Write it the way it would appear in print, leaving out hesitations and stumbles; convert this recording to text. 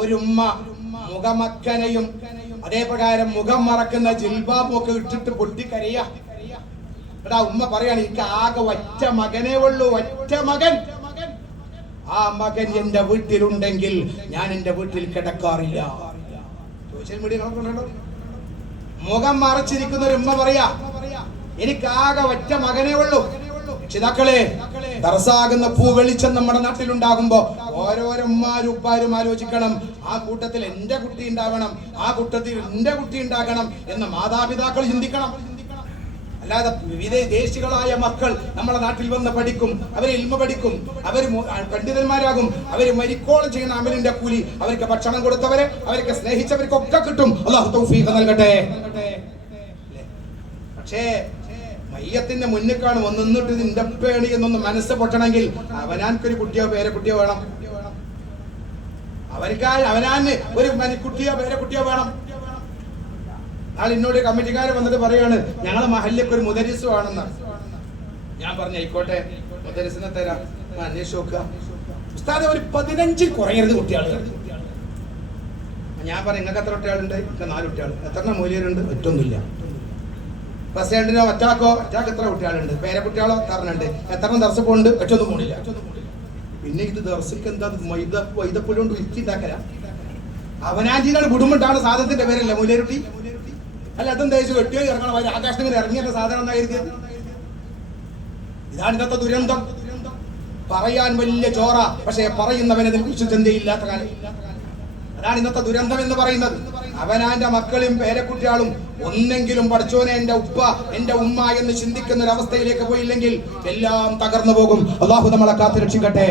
ഒരു ഉമ്മ മുഖമക്കനയും അതേപ്രകാരം മുഖം മറക്കുന്ന ജിൽബാബും ഒക്കെ ഇട്ടിട്ട് പൊട്ടിക്കരയാ. എടാ ഉമ്മ പറയാണ്, എനിക്ക് ആകെ ഒറ്റ മകനേ ഉള്ളൂ, ഒറ്റ മകൻ. ആ മകൻ എന്റെ വീട്ടിലുണ്ടെങ്കിൽ ഞാൻ എന്റെ വീട്ടിൽ കിടക്കാറില്ല. Social media കണക്കുണ്ടോ? മുഖം മറച്ചിരിക്കുന്ന ഒരു ഉമ്മ പറയാ, എനിക്ക് ആകെ ഒറ്റ മകനേ ഉള്ളൂ. രക്ഷിതാക്കളെ, ദർസാകുന്ന പൂവെളിച്ചം നമ്മുടെ നാട്ടിലുണ്ടാകുമ്പോ ഓരോരോ ഉമ്മാരും ഉപ്പാരും ആലോചിക്കണം, ആ കൂട്ടത്തിൽ എന്റെ കുട്ടി ഉണ്ടാവണം, ആ കൂട്ടത്തിൽ എന്റെ കുട്ടി ഉണ്ടാകണം എന്ന് മാതാപിതാക്കൾ ചിന്തിക്കണം. അല്ലാതെ വിദേശികളായ മക്കൾ നമ്മളെ നാട്ടിൽ വന്ന് പഠിക്കും, അവര് ഇൽമ പഠിക്കും, അവര് പണ്ഡിതന്മാരാകും, അവര് മരിക്കോളം ചെയ്യുന്ന അമലിന്റെ കൂലി അവർക്ക് ഭക്ഷണം കൊടുത്തവരെ, അവർക്ക് സ്നേഹിച്ചവർക്കൊക്കെ കിട്ടും. അല്ലാഹു തൗഫീഖ് നൽകട്ടെ. പക്ഷേ മയ്യത്തിന്റെ മുന്നിൽ നിന്നിട്ട് നിന്റെ പേണി എന്നൊന്ന് മനസ്സ് പൊട്ടണമെങ്കിൽ അവനാൻക്കൊരു കുട്ടിയോ പേരക്കുട്ടിയോ വേണം. അവനാന് ഒരു കുട്ടിയോ പേരക്കുട്ടിയോ വേണം. നാളെ എന്നോട് കമ്മിറ്റിക്കാർ വന്നിട്ട് പറയാണ്, ഞങ്ങളെ മഹല്ലിക്ക് ഒരു മുദരിസ് വേണമെന്ന്. ഞാൻ പറഞ്ഞു, ആയിക്കോട്ടെ, മുദരിസിനെ തരാം, അന്വേഷിച്ച് നോക്കുക. ഉസ്താദെ, ഒരു 15 കുറയരുത് കുട്ടികൾ. ഞാൻ പറഞ്ഞു, നിങ്ങൾക്ക് എത്ര കുട്ടികളുണ്ട്? എനിക്ക് 4 കുട്ടികൾ. എത്ര മൂല്യരുണ്ട്? ഒറ്റൊന്നുമില്ല. പ്രസിഡന്റിനോ ഒറ്റാക്കോ എത്ര കുട്ടികളുണ്ട്? പേരക്കുട്ടികളോ തരണുണ്ട്. എത്ര ദർശപ്പുണ്ട്? ഒറ്റൊന്നും പോണില്ല. പിന്നെ ഇത് ദർശക്ക് എന്താ വൈദപ്പുഴ കൊണ്ട് വിറ്റുണ്ടാക്കല? അവനാഞ്ചിനാണ് കുടുംബണ്ടാണ് സാധനത്തിന്റെ പേരല്ല മൂല്യരുട്ടി. അല്ല, അതെന്താ വെട്ടിയോ ഇറങ്ങണം, ആകാശത്തിന് ഇറങ്ങിയ സാധനം എന്നായിരിക്കും. ഇതാണ് ഇന്നത്തെ ദുരന്തം. പറയാൻ വലിയ ചോറ, പക്ഷെ പറയുന്നവനെ കുറിച്ച് ചിന്തയില്ലാത്ത കാലം. അതാണ് ഇന്നത്തെ ദുരന്തം എന്ന് പറയുന്നത്. അവനാന്റെ മക്കളും പേരക്കുട്ടികളും ഒന്നെങ്കിലും പഠിച്ചോനെ എന്റെ ഉപ്പ എന്റെ ഉമ്മ എന്ന് ചിന്തിക്കുന്ന ഒരു അവസ്ഥയിലേക്ക് പോയില്ലെങ്കിൽ എല്ലാം തകർന്നു പോകും. അല്ലാഹു നമ്മളെ കാത്തു രക്ഷിക്കട്ടെ.